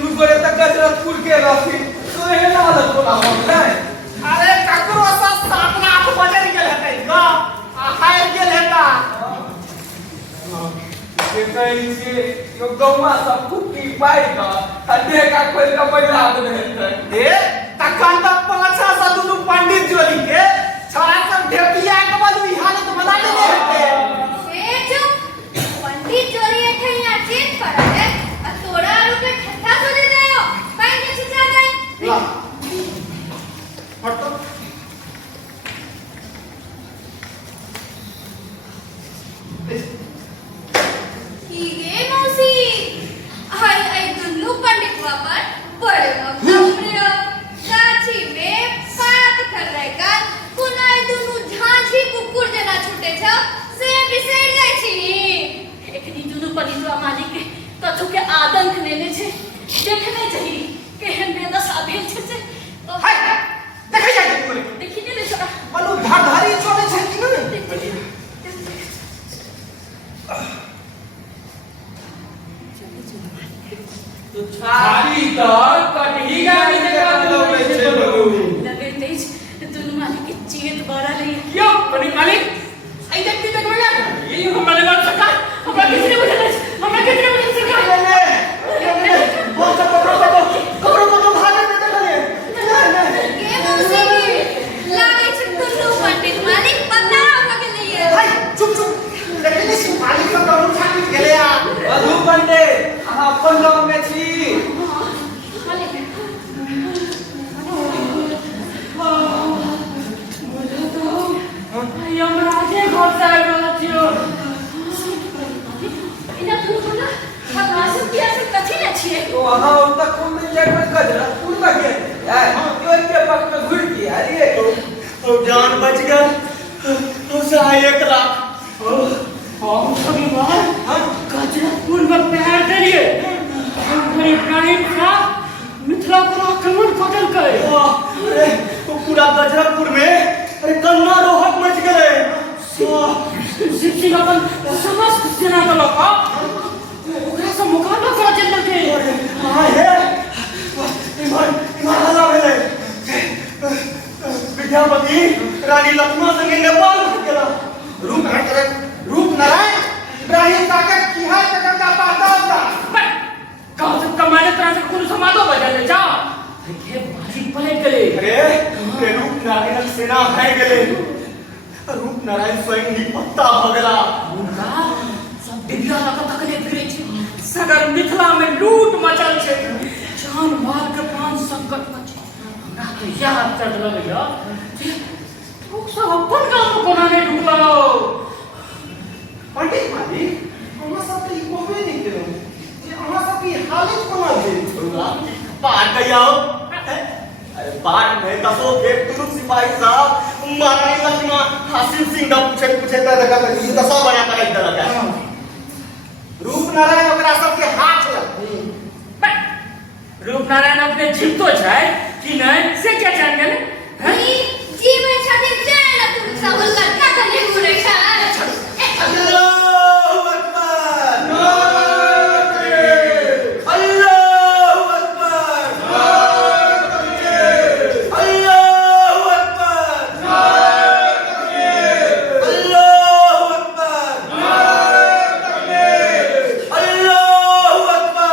तुम करे तक गजरत पुर के रफी तो हे ना अलग बोला हम नहीं अरे ककरो सा 7-8 बजे गेल हेतै ग आ हार गेल हेता ये कहीं से यो गौवा सब कुटी पाई का हदे का कोई का बड़ा आदमी है ए तखन त 5-6 दुनु पंडित जोड़ी के छड़ा सब ढेपिया के बलु हालत बना देले हेतै ए चुप पंडित जोड़ी एठैया चेत पड़ा है आ तोड़ा आलू के ठट्ठा तो दे देयो पाई के छिचा दे ला हट तो ये मौसी हाय आई दुनु पंडित पर बड़े हमरे गाछी में सात कर रहेगा कुनाय दुनु झांझी कुकुर जना छूटे छ से बिसैर जाय छी एकनी दुनु पंडितवा मालिक के कछु के आदंक लेने छे देखने चाहिए केहन बेदशा भेल छे से हाय देखै जाइ तू देखि ने छोरा बलु धारधारी चले छै कि नहीं तो छाती तो कटही गाड़ी के का लगे छे बलू लगे तेज दुनु मालिक के चेत बड़ा ले क्यों पंडित मालिक आई देखती तक बना ये हम वाले बात सरकार हमरा किसी ने बुझा हमरा किसी ने बुझा सरकार ले बोल सब कबरो को भागे दे देखले ये मौसी लागे छ दुनु पंडित मालिक पता लगे लिए हाय चुप देखले से मालिक का कबरो छाती गेले आ मधु पंडित अपन गांव में छी यमराजे घोषाय वाला थियो इना दुनु भगवान किया से कथि न छिए तो वहां तक कौन मिल जाए में गजरत पुर लगे यार यो के पक्ष में घुड़ की अरे तो जान बच गया तो से 1 लाख हम सभी बार गजरतपुर में पैर धरिए हमारे इब्राहिम का मिथिला पर आक्रमण पकड़ गए अरे तो पूरा गजरतपुर में अरे कन्ना रोहक मच गए सिद्धि अपन समस्त सेना का लोग ओकरा से मुकाबला कर चल के हां है ईमान हल्ला भेले विद्यापति रानी लक्ष्मण संगे नेपाल गेला रूप नारायण इब्राहिम काका की हाल तक का पाता था गांव से कमाने तरह से कुल समादो बजा ले जा ये बाजी पलट गए अरे रूप नारायण सेना है गेले रूप नारायण स्वयं निपत्ता भगला उनका सब दिव्या का तकले फिरे छे सगर मिथिला में लूट मचल छे जान माल के प्राण संकट में छे हमरा तो याद कर लगया तो सब अपन काम कोना ने ढुकलो पंडित मालिक हमरा सब के कोबे नहीं केलो जे हमरा सब की हालत कोना भेल पार गया अरे पार में कसो के तुरु सिपाही साहब महारानी लक्ष्मण हासिम सिंह दा पूछे लगा कि दसा बना कर इधर लगा रूप नारायण ओकरा सब के हाथ लग रूप नारायण अपने जीतो छै कि नहीं से क्या जान गेल ई जीव छाती जान तुम सब लड़का कने घुरे छ अल्लाहू अकबर अल्लाहू अकबर अल्लाहू अकबर अल्लाहू अकबर अल्लाहू अकबर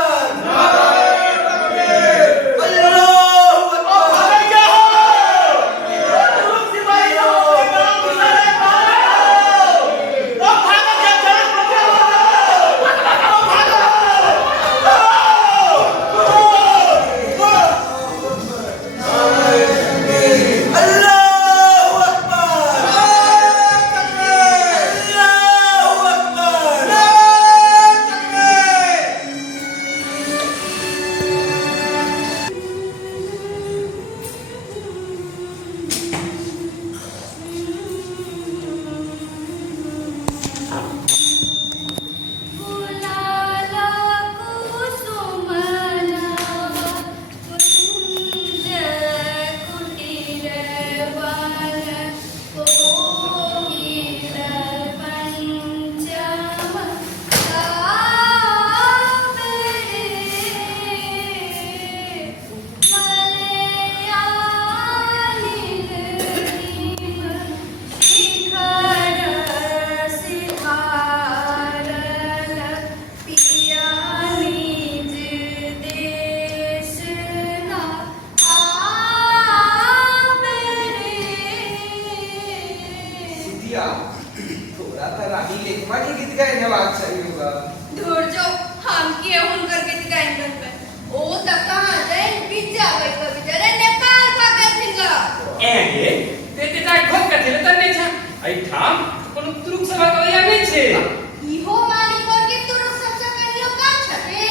छे इहो मालिक और के तोरो सबसे कहियो काम छथे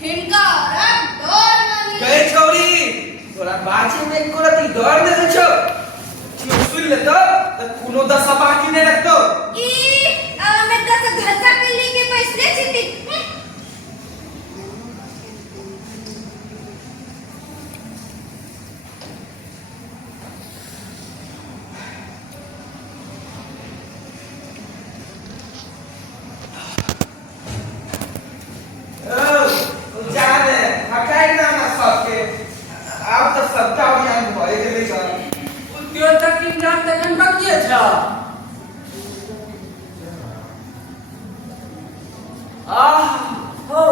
हिनका रब डर मानी गए छौरी तोरा बाजी में कोरती डर नहीं छो तू सुन ले तो कोनो दशा बाकी नहीं रखतो ई मैं दस घसा के लेके पैसे छिती जाने हटाई ना सबके आप तो सबका अभियान भए गेलै छ त्यो तक इंजाम तक बाकी छ हो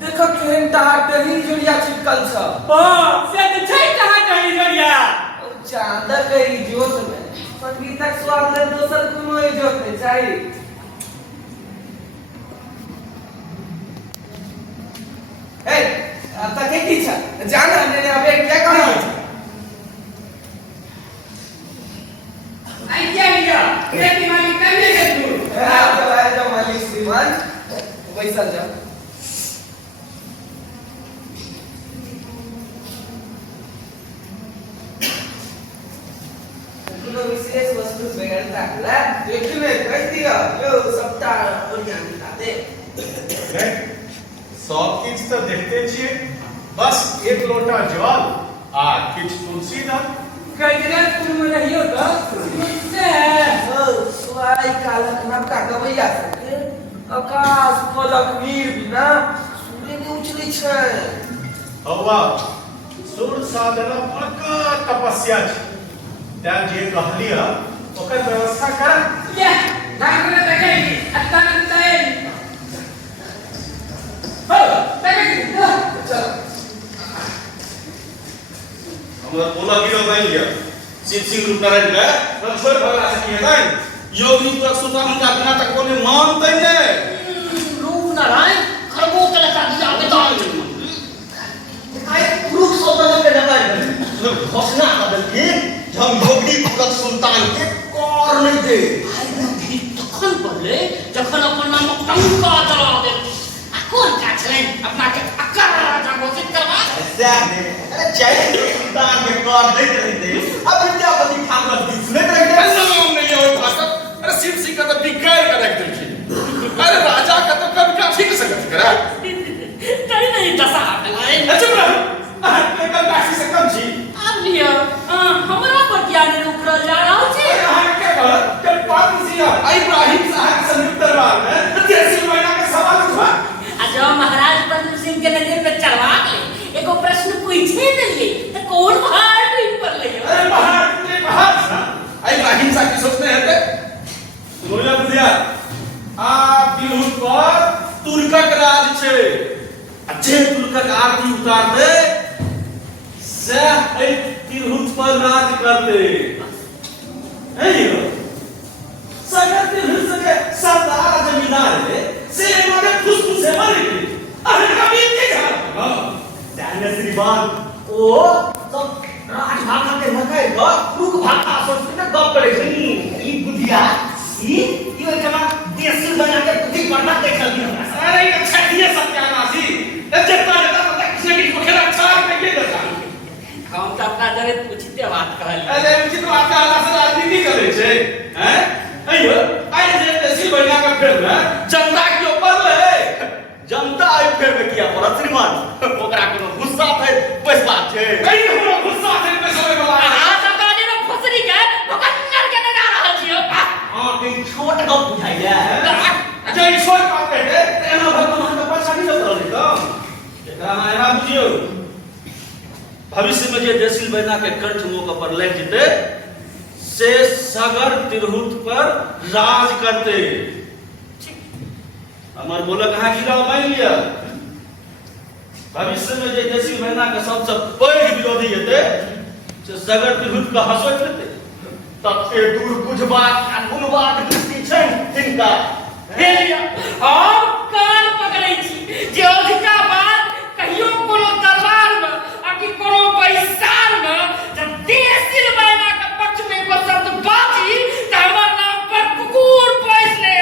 देखो केहन तार दही जुड़िया चिपकल छ हां से त छै कहां कहीं जड़िया चांदा के इज्जत में संगीतक स्वाद ले दोसर कोनो इज्जत नहीं चाहिए ए तके की छ जान हमने अबे क्या कहा आई क्या लिया खेती मालिक करने के तू आप चलाए जाओ मालिक श्रीमान वैसा जा कोनो विशेष वस्तु बेगरता ला देखने कह दिया यो सबटा ओरियान दिखाते सब किछ तो देखते छिए बस एक लोटा जल आ किछ तुलसी दल कजरा तुम रहियो तो से ओ स्वाई कालक नाम का गवैया सके आकाश पलक वीर बिना सूर्य ने उछली छै हवा सूर साधना बड़का तपस्या छै त्या जे कहलिया ओकर व्यवस्था कर या ढाकने तके अत्तन तय हो तके चल हमरा बोला गिरो नहीं गया सिंह रूप नारायण का छोड़ भगा सकी है नहीं योगी तक सुता उनका बिना तक कोने मानते नहीं रूप नारायण खरबो के लगा दिया बेदान आई पुरुष सोतन के डकार घोषणा कर के हम योगी भगत सुल्तान के कर नहीं दे आई ना भी तखन बोले जखन अपन नाम टंका चला दे कौन का छले अपना के अकर राजा घोषित करवा ऐसा है अरे जय सुल्तान के कर दे दे अब विद्यापति ठाकुर दिखने रहे नाम नहीं हो भाषा अरे सिंह सिंह का तो बिगाड़ कर रख दे अरे राजा का तो कब का ठीक सकत करा कहीं नहीं दशा हटाए चुप रहो के कल काशी से कम छी अब लियो हमरा पर क्या ने रुक जा रहा छे यहाँ के घर के पांच सिया इब्राहिम साहब संयुक्त दरबार में देसी महीना के सवाल उठा जो महाराज बंधु सिंह के नजर पे चढ़वा के एको प्रश्न पूछे दिए तो कौन पहाड़ इन पर ले अरे पहाड़ था इब्राहिम साहब की सोचते हैं थे बोला बुधिया आप दिलहुत पर तुर्कक राज छे अच्छे तुर्कक आरती उतार दे से तिरहुत पर राज करते है यो सगर तिरहुत सके सरदार जमींदार है से मारे फुसफुस है मारे अरे कभी के जा जाने श्रीमान ओ सब राजभाषा के नकै ग रुक भाषा संस्कृत गप करे छै ई बुधिया ई एकमा देसी बना के बुद्धि पढ़ना देखल दी हमरा अरे अच्छा ये सत्यानाशी जत्ता जत्ता किसी की मुखेला चार पे के दता हम तो अपना जरे पूछते बात कहल अरे उचित बात का आला से राजनीति करे छे हैं अयो आई जे देसी बना का फिर जनता के ऊपर ले जनता आई फेर में किया पर श्रीमान ओकरा कोनो गुस्सा है बस बात छै कहीं हमरा गुस्सा से पे समय वाला आ सरकार ने फसरी के भकन्नर के न जा रहा छियो हां कहीं छोट गप बुझाइया अच्छा ई छोट बात है एना भगवान का परेशानी न करले तो एकरा में एना बुझियो भविष्य में जे देसी बना के कंठ मौका पर लग जते से सगर तिरहुत पर राज करते हमार बोला कहाँ गिरा मान लिया भविष्य में जे देसी महीना के सबसे पैघ विरोधी हेते से सगर तिरहुत का हंसोत हेते तते दूर बुझबाक आ गुणबाक दृष्टि छै तिनका हे लिया हम कान पकड़ै छी जे अधिका बात कहियो कोनो दरबार में आ कि कोनो बैसार में जब देसी बना के पक्ष में को शब्द बाजी त हमर नाम पर कुकुर पैस ले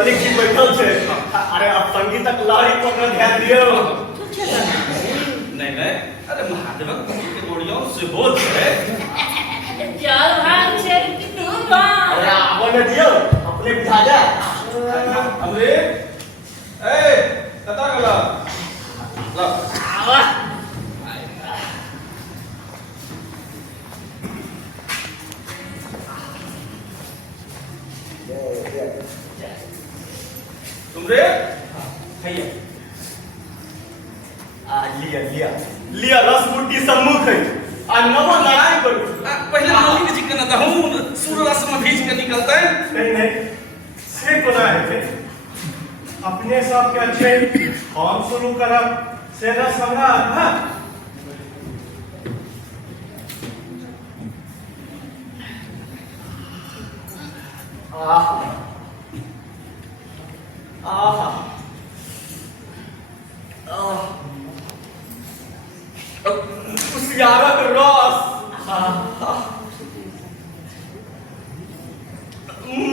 मलिक जी बैठल छे अरे अब संगीतक लहरी पर ध्यान दियो नहीं नहीं अरे महादेवक के गोड़ियों से बोल है चल भाग छे कि तू भाग अरे आवन दियो अपने बिठा जा हमरे ए कता गला ला आवा तुमरे भैया लिया लिया लिया रस मुट्ठी सम्मुख है आ नमो नारायण करू पहले नौली के जिक्र न दहूं सूर्य रस में भीज के निकलता है नहीं नहीं से कोना है थे अपने सब के अच्छे हम शुरू करब से रस हमरा हां आहा उसियारक रस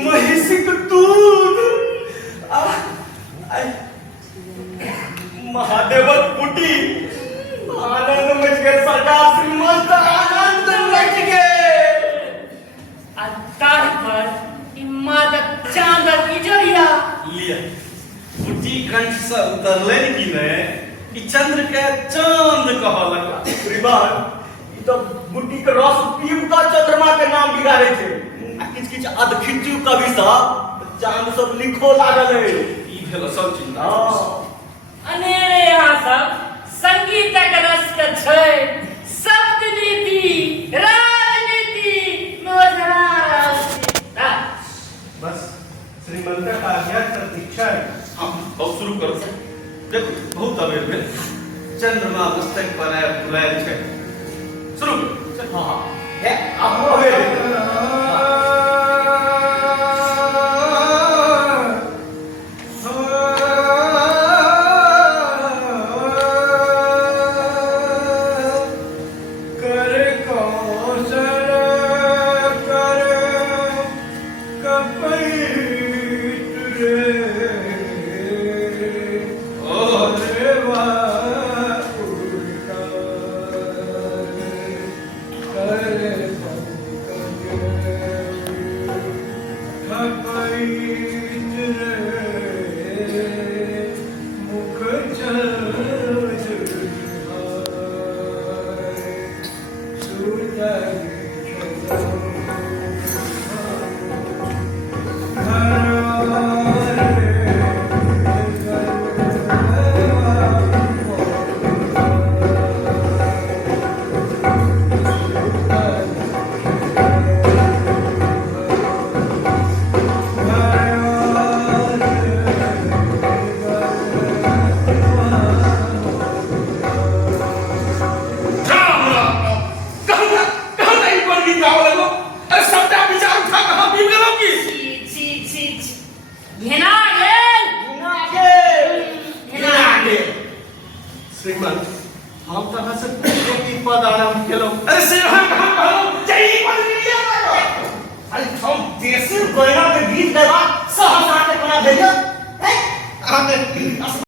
महिषिक दूध महादेवक कुटी आनंद मच गए सरकार श्रीमंत आनंद मच गए अत्तार पर इमादत चांद इजरिया लिया बुटी कंठ से उतरले की ने ई चंद्र के चांद कहलक श्रीमान ई तो बुटी के रस पीब का चंद्रमा के नाम बिगाड़े थे आ किछ किछ अधखिचु कवि सब चांद सब लिखो लागल है ई भेल सब चिंता अनेरे यहाँ सब संगीतक रस के छै शब्द नीति राजनीति मोजरा राजनीति बस श्रीमंत का आज्ञा प्रतीक्षा है हम बहुत शुरू कर देखो बहुत अबेर भेल चंद्रमा मस्तक पर आए बुलायल छै शुरू कर हां है अब होवे श्रीमान हम तरह से की पद आरंभ केलो अरे से हम जई पर लिया अरे हम देसी गोयना के गीत गवा सहसा के बना भेजो हैं आने